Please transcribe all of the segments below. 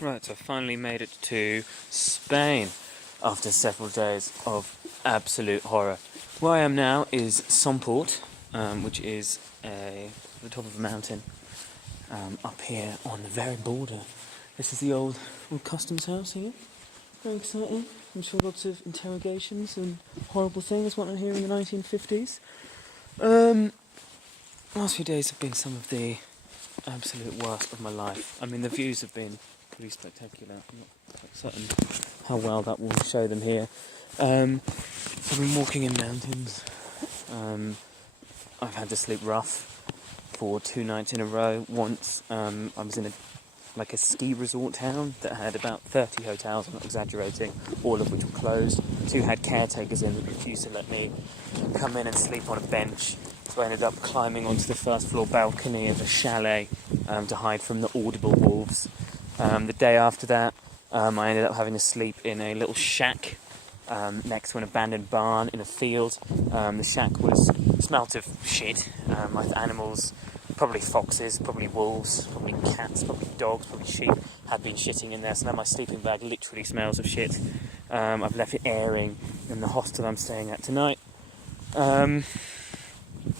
Right, so I finally made it to Spain after several days of absolute horror. Where I am now is Somport, which is the top of a mountain up here on the very border. This is the old customs house here. Very exciting. I'm sure lots of interrogations and horrible things went on here in the 1950s. Last few days have been some of the absolute worst of my life. I mean, the views have been pretty spectacular. I'm not quite certain how well that will show them here. I've been walking in mountains. I've had to sleep rough for 2 nights in a row. Once I was in a ski resort town that had about 30 hotels, I'm not exaggerating, all of which were closed. 2 had caretakers in that refused to let me come in and sleep on a bench. So I ended up climbing onto the first floor balcony of a chalet to hide from the audible wolves. The day after that, I ended up having to sleep in a little shack next to an abandoned barn in a field. The shack smelt of shit, with animals, probably foxes, probably wolves, probably cats, probably dogs, probably sheep, had been shitting in there. So now my sleeping bag literally smells of shit. I've left it airing in the hostel I'm staying at tonight.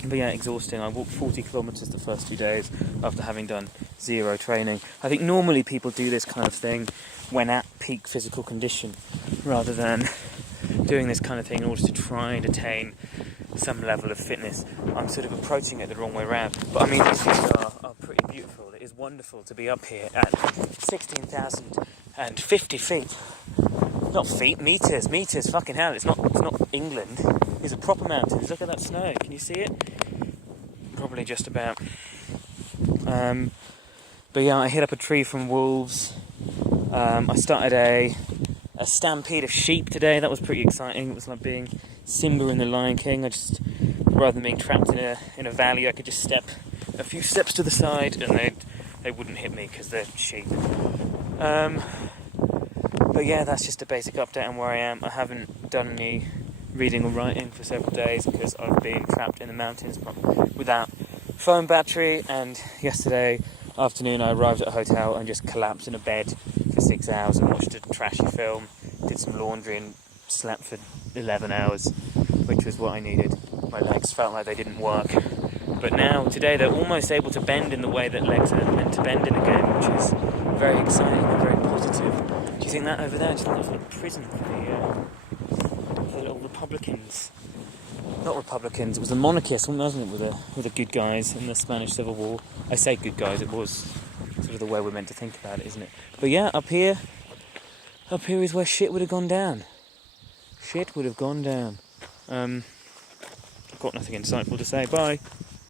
But yeah, exhausting. I walked 40 kilometres the first 2 days after having done 0 training. I think normally people do this kind of thing when at peak physical condition, rather than doing this kind of thing in order to try and attain some level of fitness. I'm sort of approaching it the wrong way around. But I mean, these views are pretty beautiful. It is wonderful to be up here at 16,050 feet. Not feet, meters, fucking hell, it's not England. These are proper mountains. Look at that snow, can you see it? Probably just about. But yeah, I hit up a tree from wolves. I started a stampede of sheep today. That was pretty exciting. It was like being Simba in The Lion King. Rather than being trapped in a valley, I could just step a few steps to the side and they wouldn't hit me because they're sheep. But yeah, that's just a basic update on where I am. I haven't done any reading or writing for several days because I've been trapped in the mountains without phone battery, and yesterday afternoon I arrived at a hotel and just collapsed in a bed for 6 hours and watched a trashy film, did some laundry and slept for 11 hours, which was what I needed. My legs felt like they didn't work. But now, today, they're almost able to bend in the way that legs are meant to bend in again, which is very exciting and very positive. Do you think that over there? Do you think that's like a prison for the little Republicans? Not Republicans, it was the monarchists, wasn't it, with the good guys in the Spanish Civil War. I say good guys, it was sort of the way we're meant to think about it, isn't it? But yeah, up here is where shit would have gone down. Shit would have gone down. I've got nothing insightful to say. Bye.